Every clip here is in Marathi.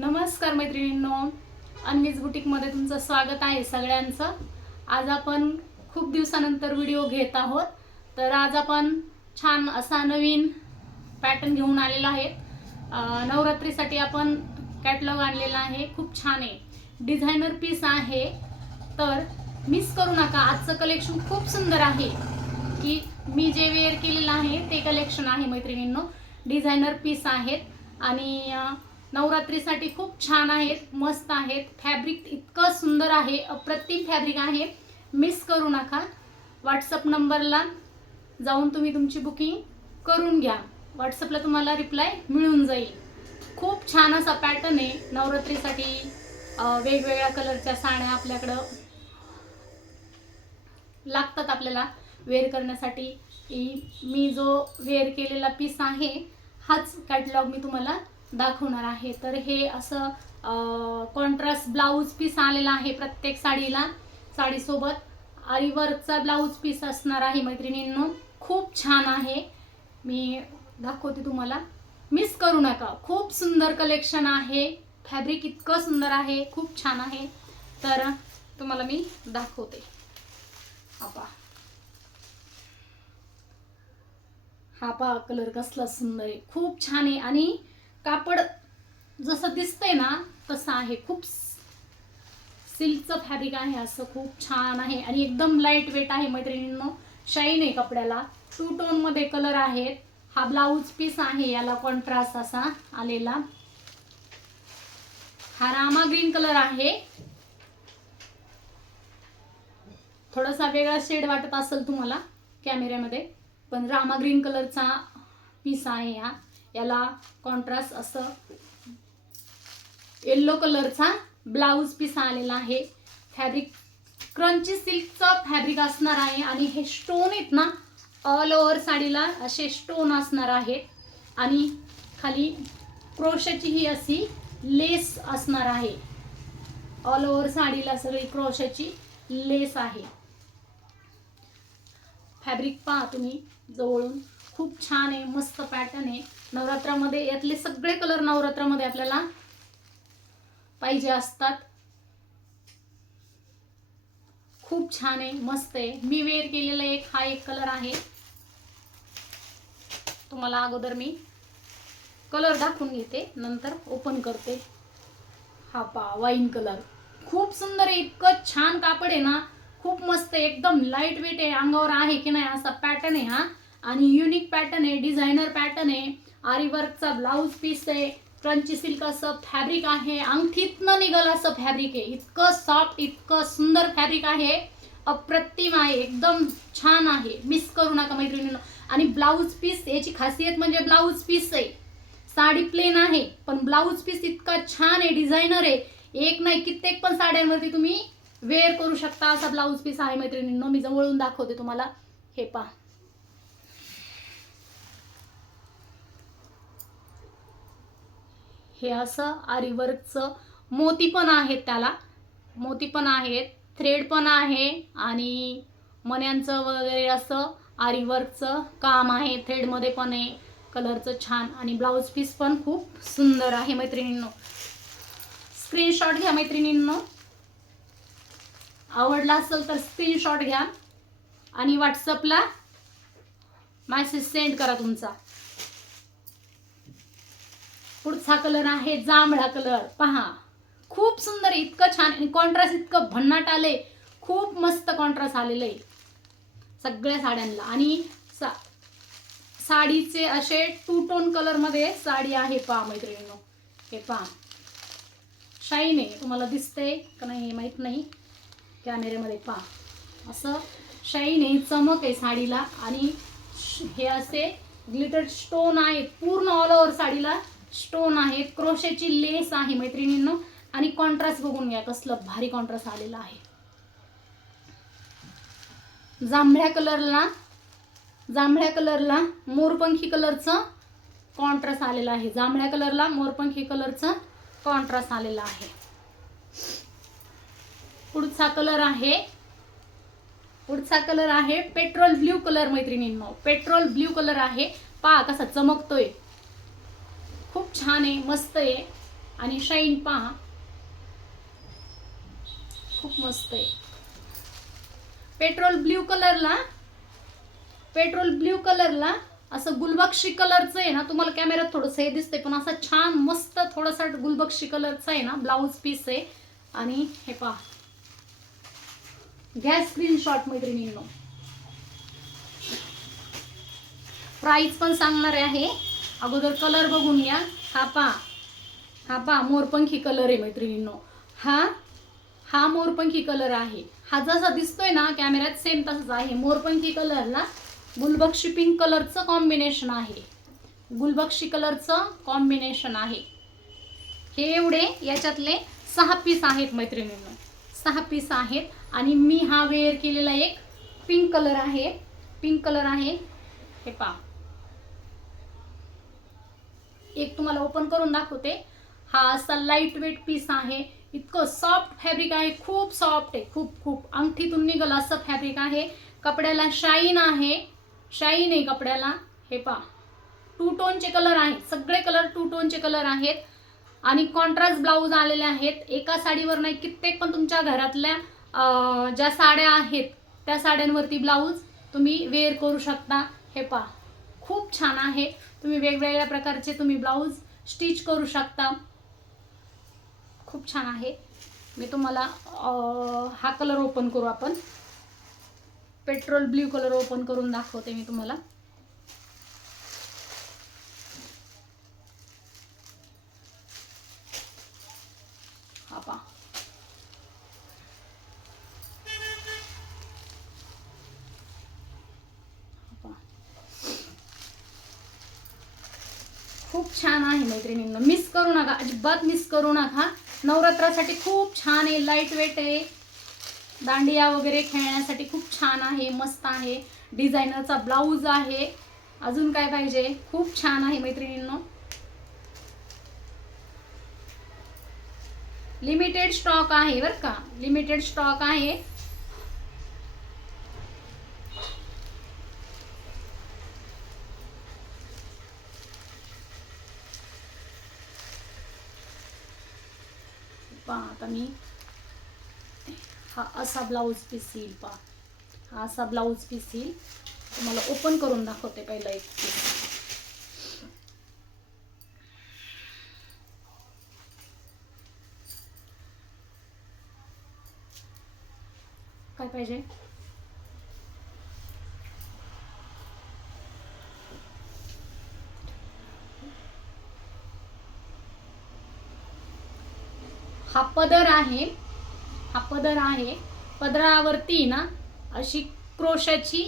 नमस्कार मैत्रिणींनो, अन्वीज बुटीकमध्ये तुमचं स्वागत आहे सगळ्यांचं। आज आपण खूप दिवसानंतर व्हिडिओ घेत आहोत। तर आज आपण छान असा नवीन पॅटर्न घेऊन आलेला आहे। नवरात्रीसाठी आपण कॅटलॉग आणलेला आहे, खूप छान आहे, डिझायनर पीस आहे। तर मिस करू नका, आजचं कलेक्शन खूप सुंदर आहे की मी जे वेअर केलेलं आहे ते कलेक्शन आहे मैत्रिणींनो। डिझायनर पीस आहेत आणि नवरात्रीसाठी खूप छान आहेत, मस्त आहेत। फॅब्रिक इतकं सुंदर आहे, अप्रतिम फॅब्रिक आहे, मिस करू नका। व्हॉट्सअप नंबरला जाऊन तुम्ही तुमची बुकिंग करून घ्या, व्हॉट्सअपला तुम्हाला रिप्लाय मिळून जाईल। खूप छान असा पॅटर्न आहे नवरात्रीसाठी। वेगवेगळ्या कलरच्या साड्या आपल्याकडं लागतात आपल्याला वेअर करण्यासाठी। मी जो वेअर केलेला पीस आहे हाच कॅटलॉग मी तुम्हाला दाखवणार आहे। तर हे असं कॉन्ट्रास्ट ब्लाउज पीस आलेला आहे प्रत्येक साडीला। साडीसोबत आरी वर्कचा ब्लाउज पीस असणार आहे मैत्रिणींनो, खूप छान आहे, मी दाखवते तुम्हाला, मिस करू नका। खूप सुंदर कलेक्शन आहे, फॅब्रिक इतकं सुंदर आहे, खूप छान आहे। तर तुम्हाला मी दाखवते। हा पहा कलर कसला सुंदर आहे, खूप छान आहे आणि कापड जसं दिसतंय ना तसं आहे, खूप सिल्कचं फॅब्रिक आहे, असं खूप छान आहे आणि एकदम लाईट वेट आहे मैत्रिणींनो, शाईन आहे कपड्याला। टू टोन मध्ये कलर आहेत। हा ब्लाउज पीस आहे, याला कॉन्ट्रास्ट असा आलेला। हा रामा ग्रीन कलर आहे, थोडासा वेगळा शेड वाटत असेल तुम्हाला कॅमेऱ्यामध्ये, पण रामा ग्रीन कलरचा पीस आहे हा। याला कॉन्ट्रास्ट असं येलो कलरचा ब्लाउज पीस आलेला आहे। फॅब्रिक क्रंची सिल्कचा फॅब्रिक असणार आहे आणि हे स्टोन आहेत ना, ऑल ओव्हर साडीला असे स्टोन असणार आहेत आणि खाली क्रोशाची ही अशी लेस असणार आहे। ऑल ओव्हर साडीला सगळी क्रोशाची लेस आहे। फॅब्रिक पहा तुम्ही जवळून, खूप छान आहे, मस्त पॅटर्न आहे। नवरात्रामध्ये यातले सगळे कलर नवरात्रामध्ये आपल्याला पाहिजे असतात। खूप छान आहे, मस्त आहे। मी वेअर केलेला हा एक कलर आहे, तुम्हाला अगोदर मी कलर दाखवून घेते, नंतर ओपन करते। हा पहा वाईन कलर, खूप सुंदर आहे, इतकं छान कापड आहे ना, खूप मस्त आहे, एकदम लाईट वेट आहे, अंगावर आहे की नाही असा पॅटर्न आहे हा आणि युनिक पॅटर्न आहे, डिझायनर पॅटर्न आहे। आरी वर्कचा ब्लाउज पीस आहे, क्रंची सिल्क असं फॅब्रिक आहे, अंगठीतनं निघल असं फॅब्रिक आहे, इतकं सॉफ्ट, इतकं सुंदर फॅब्रिक आहे, अप्रतिम आहे, एकदम छान आहे, मिस करू नका मैत्रिणींनो। आणि ब्लाउज पीस याची खासियत म्हणजे ब्लाउज पीस आहे, साडी प्लेन आहे पण ब्लाउज पीस इतका छान आहे, डिझायनर आहे, एक नाही कित्येक पण साड्यांवरती तुम्ही वेअर करू शकता असा ब्लाउज पीस आहे मैत्रिणींनो। मी जवळून दाखवते तुम्हाला, हे पहा, हे असं आरी वर्कचं मोती पण आहेत, त्याला मोती पण आहेत, थ्रेड पण आहे आणि मण्यांचं वगैरे असं आरी वर्कचं काम आहे, थ्रेड मध्ये पण आहे, कलरचं छान आणि ब्लाउज पीस पण खूप सुंदर आहे मैत्रिणींनो। स्क्रीनशॉट घ्या मैत्रिणींनो, आवडला असेल तर स्क्रीनशॉट घ्या आणि व्हॉट्सअपला मेसेज सेंड करा तुमचा। पुढचा कलर आहे जांभळा कलर, पहा खूप सुंदर, इतकं छान आणि कॉन्ट्रास्ट इतकं भन्नाट आले, खूप मस्त कॉन्ट्रास्ट आलेलं आहे सगळ्या साड्यांना। आणि साडीचे असे टू टोन कलर मध्ये साडी आहे, पहा मैत्रिणींनो, हे पहा, शाईन आहे, तुम्हाला दिसतंय का नाही माहित नाही कॅमेऱ्यामध्ये, पहा असं शाईन आहे, चमक आहे साडीला आणि हे असे ग्लिटर स्टोन आहेत, पूर्ण ऑल ओव्हर साडीला स्टोन आहेत, क्रोशेची लेस आहे मैत्रिणींनो आणि कॉन्ट्रास्ट बघून घ्या कसलं भारी कॉन्ट्रास्ट आलेला आहे। जांभळ्या कलरला मोरपंखी कलरचं कॉन्ट्रास्ट आलेला आहे, जांभळ्या कलरला मोरपंखी कलरचं कॉन्ट्रास्ट आलेला आहे। पुढचा कलर आहे पेट्रोल ब्ल्यू कलर मैत्रिणींनो, पेट्रोल ब्ल्यू कलर आहे, पहा कसा चमकतोय, खूप छान आहे, मस्त आहे आणि शाईन पहा, खूप मस्त आहे. पेट्रोल ब्ल्यू कलरला असं गुलबक्षी कलरचं आहे ना, तुम्हाला कॅमेऱ्यात थोडंसं हे दिसतंय पण असं छान मस्त थोडासा गुलबक्षी कलरचा आहे ना ब्लाऊज पीस आहे. आणि हे पहा, घ्या स्क्रीनशॉट मैत्रिणींनो. प्राइस पण सांगणार आहे, अगोदर कलर बघून घ्या. हा पहा मोरपंखी कलर आहे मैत्रिणींनो. हा मोरपंखी कलर आहे. हा जसा दिसतोय ना कॅमेऱ्यात सेम तसाच आहे. मोरपंखी कलरला गुलबक्षी पिंक कलरचं कॉम्बिनेशन आहे. गुलबक्षी कलरचं कॉम्बिनेशन आहे. हे एवढे याच्यातले 6 पीस आहेत मैत्रिणींनो, 6 पीस आहेत. आणि मी हा वेअर केलेला एक पिंक कलर आहे. हे पहा, एक तुम्हाला ओपन करून दाखवते. हा असा लाईट वेट पीस आहे. इतकं सॉफ्ट फॅब्रिक आहे, खूप सॉफ्ट आहे, खूप अंगठीतून निघल असं फॅब्रिक आहे. कपड्याला शाईन आहे कपड्याला. हे पहा, 2 टोनचे कलर आहेत, सगळे कलर 2 टोनचे कलर आहेत. आणि कॉन्ट्रास्ट ब्लाऊज आलेले आहेत. एका साडीवर नाही, कित्येक पण तुमच्या घरातल्या ज्या साड्या आहेत त्या साड्यांवरती ब्लाऊज तुम्ही वेअर करू शकता. हे पहा, खूप छान आहे. तुम्ही वेगवेगळ्या प्रकारचे तुम्ही ब्लाऊज स्टिच करू शकता. खूप छान आहे. मी तुम्हाला हा कलर ओपन करू आपण. पेट्रोल ब्ल्यू कलर ओपन करून दाखवते मी तुम्हाला. हा पहा, खूप छान आहे मैत्रिणींनो. मिस करू नका, अजिबात मिस करू नका. नवरात्रासाठी खूप छान आहे, लाईट वेट आहे. दांडिया वगैरे खेळण्यासाठी खूप छान आहे, मस्त आहे. डिझायनरचा ब्लाऊज आहे. अजून काय पाहिजे, खूप छान आहे मैत्रिणींनो. लिमिटेड स्टॉक आहे बरं का, लिमिटेड स्टॉक आहे. पहा आता मी हा असा ब्लाऊज पीस येईल. पहा, हा असा ब्लाऊज पीस येईल. तुम्हाला ओपन करून दाखवते पहिला एक पीस. काय पाहिजे, हा पदर आहे. पदरावरती ना अशी क्रोशाची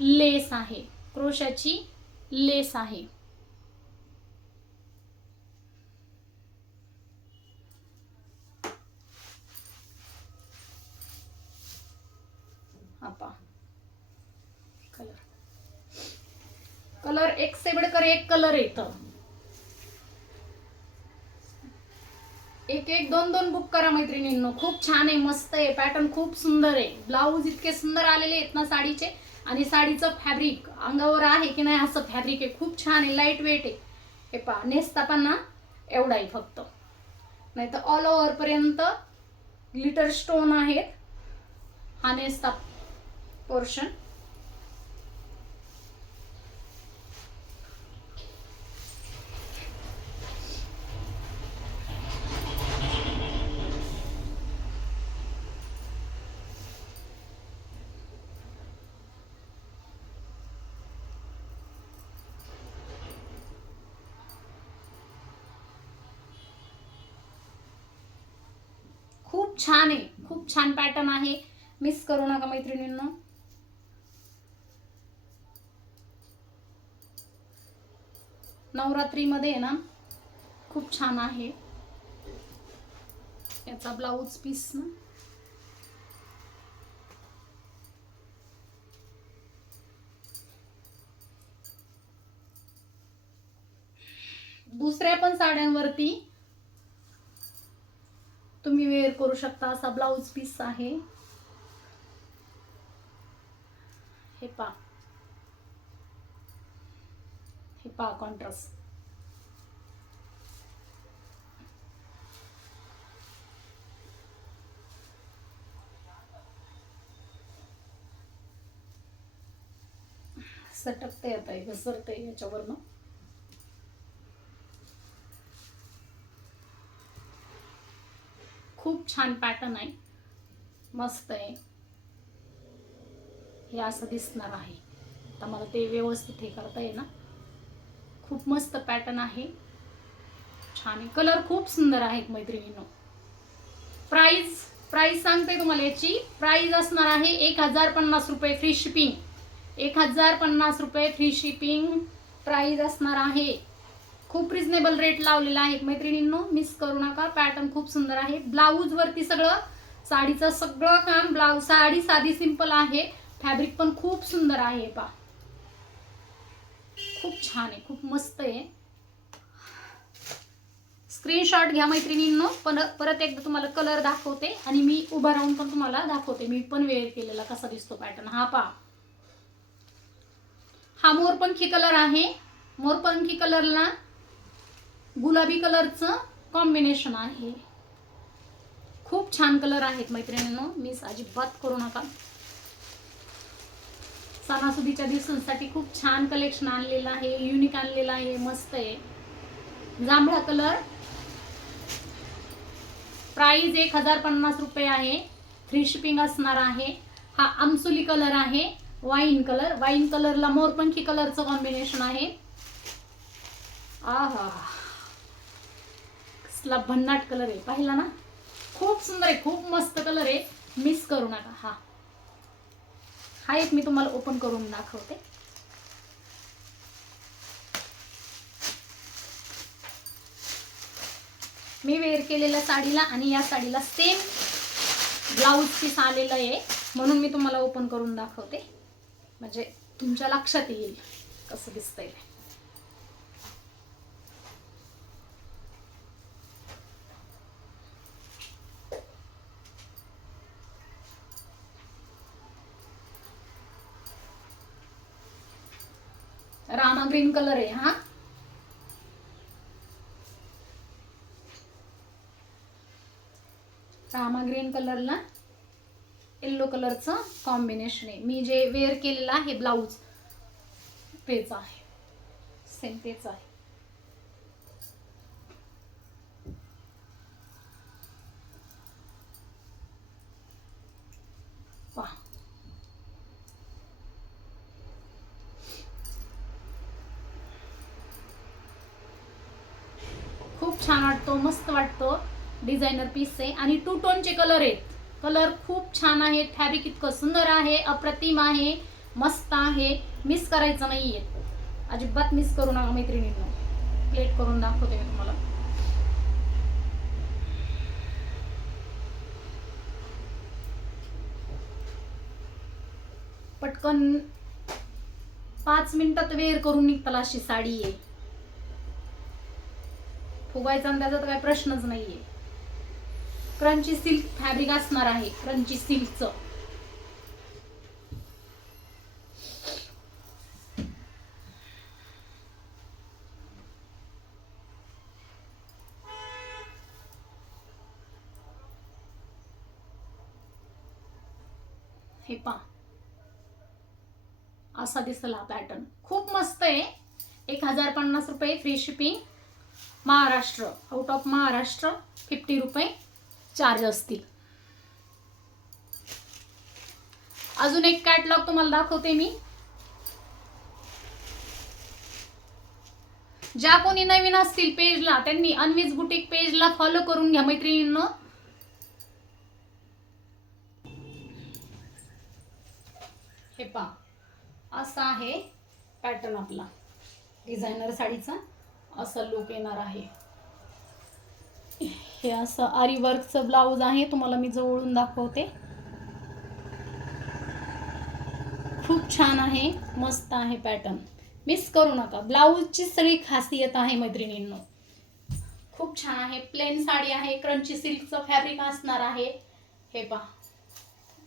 लेस आहे. आपा कलर एक से बढ़कर एक कलर येतं. एक दोन बुक करा मैत्रिणींनो. खूप छान आहे, मस्त आहे, पॅटर्न खूप सुंदर आहे. ब्लाऊज इतके सुंदर आलेले आहेत ना साडीचे. आणि साडीचं फॅब्रिक अंगावर आहे की नाही असं फॅब्रिक आहे. खूप छान आहे, लाईट वेट आहे. हे पहा, नेसता पण ना एवढा आहे फक्त, नाही तर ऑल ओव्हर पर्यंत ग्लिटर स्टोन आहेत. हा नेसता पोर्शन. खूप छान आहे, खूप छान पॅटर्न आहे. मिस करू नका मैत्रिणींनो. नवरात्रीमध्ये ना खूप छान आहे. याचा ब्लाऊज पीस ना दुसऱ्या पण साड्यांवरती तुम्ही वेअर करू शकता. असा ब्लाऊज पीस आहे. हे पहा कॉन्ट्रास्ट. सटकते आता आहे, घसरते याच्यावरनं. खूप छान पॅटर्न आहे, मस्त आहे. हे असं दिसणार आहे. आता मला ते व्यवस्थित हे करता येईल ना. खूप मस्त पॅटर्न आहे, छान आहे. कलर खूप सुंदर आहेत मैत्रिणींनो. प्राइस सांगते तुम्हाला. याची प्राइस असणार आहे 1050 रुपये फ्री शिपिंग. 1050 रुपये फ्री शिपिंग प्राइस असणार आहे. खूप रिजनेबल रेट लावलेला आहे मैत्रिणींनो, मिस करू नका. पॅटर्न खूप सुंदर आहे. ब्लाऊज वरती सगळं साडीचं सगळं काम. ब्लाऊज साडी साधी सिंपल आहे. फॅब्रिक पण खूप सुंदर आहे. पा खूप छान आहे, खूप मस्त आहे. स्क्रीनशॉट घ्या मैत्रिणींनो. परत एकदा तुम्हाला कलर दाखवते आणि मी उभा राहून पण तुम्हाला दाखवते. मी पण वेअर केलेला कसा दिसतो पॅटर्न. हा पा, हा मोरपंखी कलर आहे. मोरपंखी कलरला गुलाबी कलरचं कॉम्बिनेशन आहे. खूप छान कलर आहेत मैत्रिणींनो, मिस अजिबात करू नका. सणासुदीच्या दिवसांसाठी खूप छान कलेक्शन आणलेलं आहे, युनिक आणलेलं आहे, मस्त आहे. जांभळा कलर. प्राइस 1050 रुपये आहे. फ्री शिपिंग असणार आहे. हा आमसुली कलर आहे, वाईन कलर. वाईन कलरला मोरपंखी कलरचं कॉम्बिनेशन आहे. आहा, कसला भन्नाट कलर आहे, पाहिला ना. खूप सुंदर आहे, खूप मस्त कलर आहे, मिस करू नका. हा एक मी तुम्हाला ओपन करून दाखवते. मी वेअर केलेल्या साडीला आणि या साडीला सेम ब्लाऊज पीस आलेलं आहे, म्हणून मी तुम्हाला ओपन करून दाखवते, म्हणजे तुमच्या लक्षात येईल कसं दिसतंय. रामा ग्रीन कलर आहे हा. रामा ग्रीन कलरला येलो कलरचं कॉम्बिनेशन आहे. मी जे वेअर केलेलं आहे ब्लाऊज तेच आहे, सेम तेच आहे. पहा, खूप छान वाटतो, मस्त वाटतो. डिझायनर पीस आहे आणि 2 टोनचे कलर आहेत. कलर खूप छान आहेत. फॅब्रिक इतकं सुंदर आहे, अप्रतिम आहे, मस्त आहे. मिस करायचं नाहीये, अजिबात मिस करू नका मैत्रिणींनो. प्लेट करून दाखवते मी तुम्हाला. पटकन 5 मिनिटात वेअर करून निघताल अशी साडी आहे. फुगायचा आणि त्याचा तर काही प्रश्नच नाहीये. क्रंची सिल्क फॅब्रिक असणार आहे, क्रंची सिल्कचं. हे पहा, असा दिसला पॅटर्न. खूप मस्त आहे. 1050 रुपये free shipping. Maharashtra, out of Maharashtra 50 रुपये चार्ज असतील. अजून एक कॅटलॉग तुम्हाला दाखवते मी. ज्या कोणी नवीन असतील पेजला त्यांनी अन्वीज बुटीक पेजला फॉलो करून घ्या मैत्रिणींनो. हे पहा, असा आहे पॅटर्न आपला. डिझायनर साडीचा असा लुक येणार आहे. हे असं आरी वर्कचं ब्लाऊज आहे, तुम्हाला मी जवळून दाखवते. खूप छान आहे, मस्त आहे पॅटर्न, मिस करू नका. ब्लाऊजची सगळी खासियत आहे मैत्रिणींनो. खूप छान आहे. प्लेन साडी आहे, क्रंची सिल्कचं फॅब्रिक असणार आहे. हे पहा,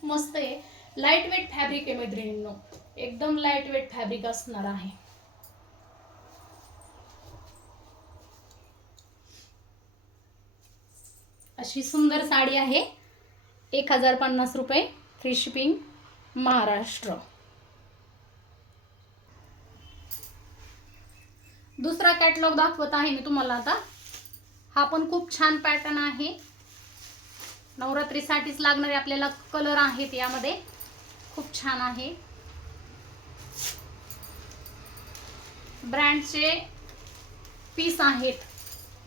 मस्त आहे. लाईट वेट फॅब्रिक आहे मैत्रिणींनो, एकदम लाईट वेट फॅब्रिक असणार आहे. अशी सुंदर साडी आहे. 1050 रुपये फ्री शिपिंग महाराष्ट्र. दुसरा कॅटलॉग दाखवत आहे मी तुम्हाला आता. हा पण खूप छान पॅटर्न आहे. नवरात्रीसाठीच लागणारे आपल्याला कलर आहेत यामध्ये. खूप छान आहे. ब्रँडचे पीस आहेत.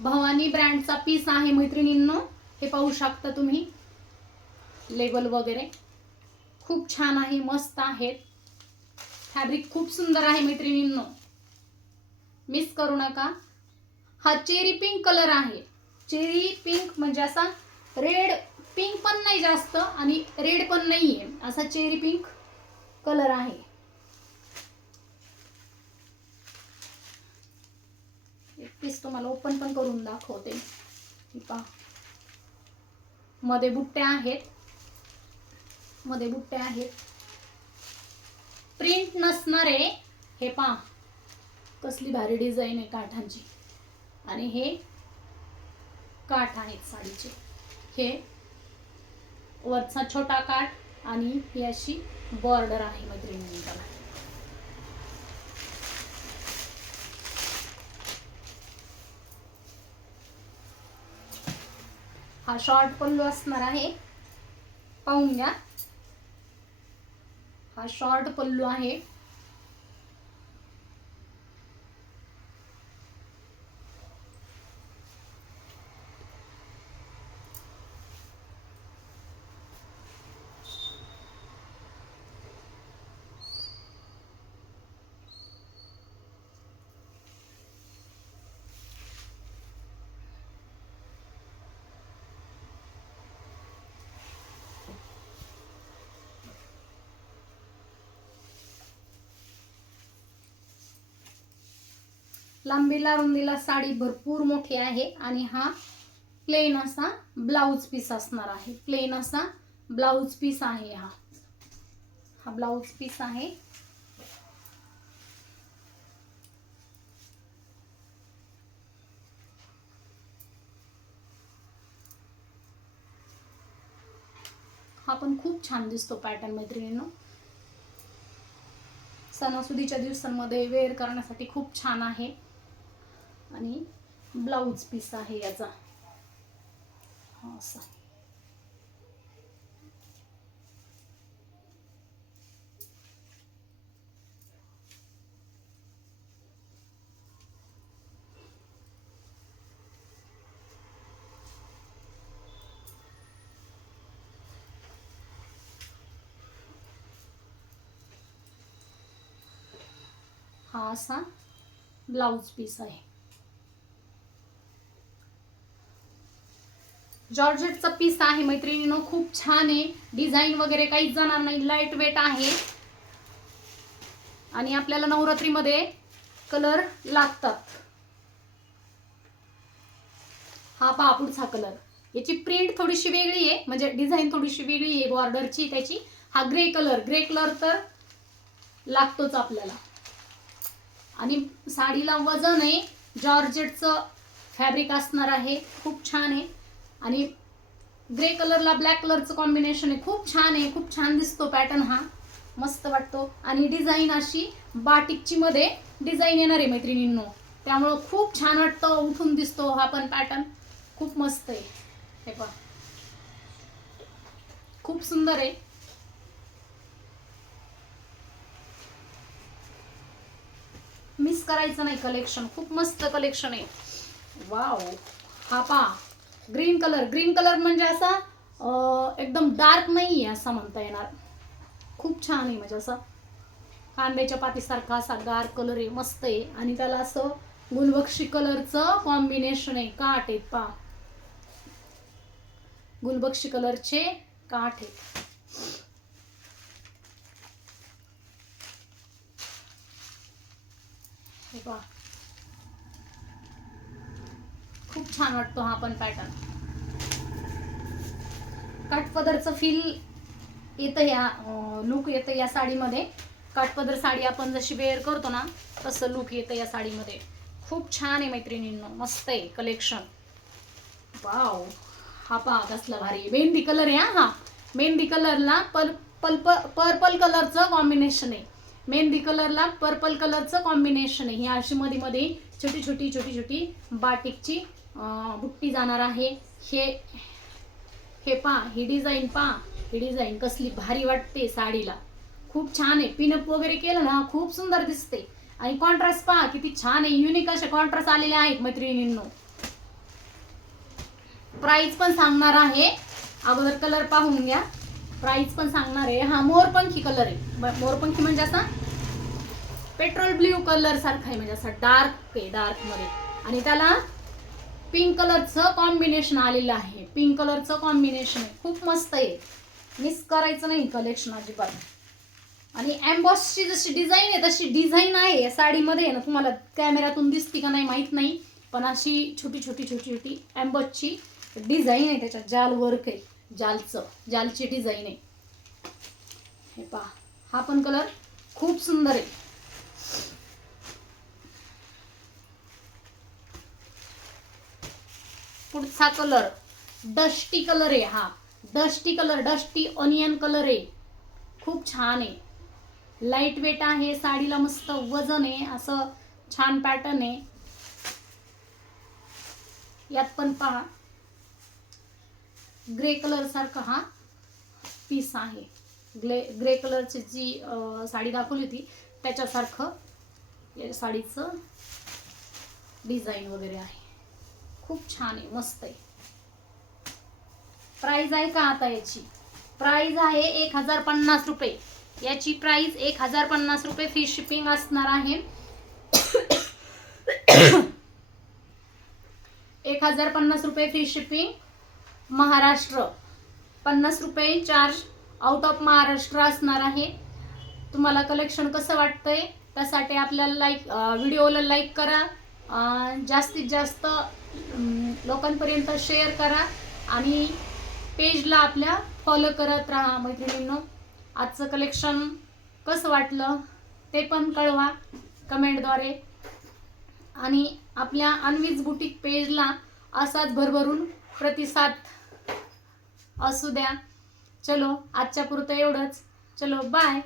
भवानी ब्रँडचा पीस आहे मैत्रिणींनो. हे पाहू शकता तुम्ही. लेबल वगैरे खूप छान आहे. मस्त आहेत. फॅब्रिक खूप सुंदर आहे मैत्रिणींनो. मिस करू नका. हा चेरी पिंक कलर आहे. चेरी पिंक म्हणजे असा रेड पिंक पण नाही जास्त आणि रेड पण नाहीये. असा चेरी पिंक कलर आहे. एक पीस तुम्हाला ओपन पण करून दाखवते. पहा, मध्ये बुट्ट्या आहेत. मध्ये बुट्ट्या आहेत. प्रिंट नसणारे हे पहा, कसली भारी डिझाईन आहे काठांची. आणि हे काठ आहेत साडीचे. हे वरचा छोटा काठ आणि ही अशी बॉर्डर आहे मैत्रिणींना. हा शॉर्ट पल्लू असणार आहे. पाहून घ्या. हा शॉर्ट पल्लू आहे. लांबीला रुंदीला साडी भरपूर मोठी आहे आणि हा प्लेन असा ब्लाउज पीस असणार आहे. प्लेन असा ब्लाउज पीस आहे. हा ब्लाउज पीस आहे. हा पण खूप छान दिसतो पॅटर्न मैत्रिणींनो. सणासुदीच्या दिवसांमध्ये वेअर करण्यासाठी खूप छान आहे. आणि ब्लाउज पीस आहे याचा. हा असा हा असा ब्लाउज पीस आहे. जॉर्जेटचा पीस आहे मैत्रिणींनो. खूप छान आहे. डिझाईन वगैरे काहीच जाणार नाही. लाईट वेट आहे. आणि आपल्याला नवरात्रीमध्ये कलर लागतात. हा पहा पुढचा कलर. याची प्रिंट थोडीशी वेगळी आहे. म्हणजे डिझाईन थोडीशी वेगळी आहे बॉर्डरची त्याची. हा ग्रे कलर. ग्रे कलर तर लागतोच आपल्याला. आणि साडीला वजन आहे. जॉर्जेटचं फॅब्रिक असणार आहे. खूप छान आहे. आणि ग्रे कलरला ब्लॅक कलरचं कॉम्बिनेशन आहे. खूप छान आहे. खूप छान दिसतो पॅटर्न हा. मस्त वाटतो. आणि डिझाईन अशी बाटिकची मध्ये डिझाईन येणार आहे मैत्रिणींनो. त्यामुळं खूप छान वाटतं. उठून दिसतो हा पण पॅटर्न. खूप मस्त आहे. हे पहा, खूप सुंदर आहे. मिस करायचं नाही कलेक्शन. खूप मस्त कलेक्शन आहे. वाव. हा पहा, ग्रीन कलर. ग्रीन कलर म्हणजे असा एकदम डार्क नाही आहे असं म्हणता येणार. खूप छान आहे. म्हणजे असं कांद्याच्या पातीसारखा असा डार्क कलर आहे. मस्त आहे. आणि त्याला असं गुलबक्षी कलरचं कॉम्बिनेशन आहे. काठ आहेत पहा, गुलबक्षी कलरचे काठ आहेत. हे पहा, खूप छान वाटतो हा पण पॅटर्न. काठपदरचं फील येतं या लुक येतं या साडीमध्ये. काठपदर साडी आपण जशी वेअर करतो ना तसं लुक येतं या साडीमध्ये. खूप छान आहे मैत्रिणींनो. मस्त आहे कलेक्शन. वाव. हा पहा कसला भारी मेहंदी कलर आहे. हा मेहंदी कलरला पर्पल कलरचं कॉम्बिनेशन आहे. मेहंदी कलरला पर्पल कलरचं कॉम्बिनेशन आहे. ही अशी मध्ये मध्ये छोटी छोटी छोटी छोटी बाटिकची बुट्टी जाणार आहे। हे पा, ही डिझाईन पा, ही डिझाईन कसली भारी वाटते साडीला, खूप छान आहे। पिनअप वगैरे केलं ना खूप सुंदर दिसते। आणि कॉन्ट्रास्ट पहा किती छान आहे, युनिक असे कॉन्ट्रास्ट आलेले आहेत मैत्रिणींनो। प्राइस पण सांगणार आहे, अगोदर कलर पाहून घ्या, प्राइस पण सांगणार आहे। हा मोरपंखी कलर आहे, मोरपंखी म्हणजे असा पेट्रोल ब्ल्यू कलर सारखा आहे, म्हणजे असा डार्क आहे, डार्क मध्ये। आणि त्याला पिंक कलरचं कॉम्बिनेशन आलेलं आहे, पिंक कलरचं कॉम्बिनेशन आहे, खूप मस्त आहे, मिस करायचं नाही कलेक्शन अजिबात। आणि एम्बॉसची जशी डिझाईन आहे तशी डिझाईन आहे या साडीमध्ये ना, तुम्हाला कॅमेऱ्यातून दिसती का नाही माहित नाही, पण अशी छोटी छोटी छोटी छोटी एम्बॉसची डिझाईन आहे, त्याच्यात जाल वर्क आहे, जालची डिझाईन आहे। हे पहा, हा पण कलर खूप सुंदर आहे। पुढचा कलर डस्टी कलर आहे, हा dusty colour, dusty onion colour आहे, खूप छान आहे, लाईट वेट आहे, साडीला मस्त वजन आहे, असं छान पॅटर्न आहे। यात पण पहा ग्रे कलर सारखा हा पीस आहे, ग्रे कलरची जी साडी दाखवली होती त्याच्यासारखं या साडीचं डिझाईन वगैरे आहे, खूप छान आहे, मस्त आहे। प्राइस आहे का आता, याची प्राइस आहे 1050 रुपये, याची प्राइस 1050 रुपये, फ्री शिपिंग असणार आहे। 1050 रुपये फ्री शिपिंग, महाराष्ट्र 50 रुपये चार्ज आउट ऑफ महाराष्ट्र असणार आहे। तुम्हाला कलेक्शन कसं वाटतंय त्यासाठी आपल्याला व्हिडिओला लाईक करा, जास्तीत जास्त लोकांपर्यंत शेअर करा आणि पेजला आपल्या फॉलो करत राहा मैत्रिणींनो। आजचं कलेक्शन कसं वाटलं ते पण कळवा कमेंटद्वारे, आणि आपल्या अन्वीज बुटीक पेजला असाच भरभरून प्रतिसाद असू द्या। चलो आजच्या पुरतं एवढंच, चलो बाय।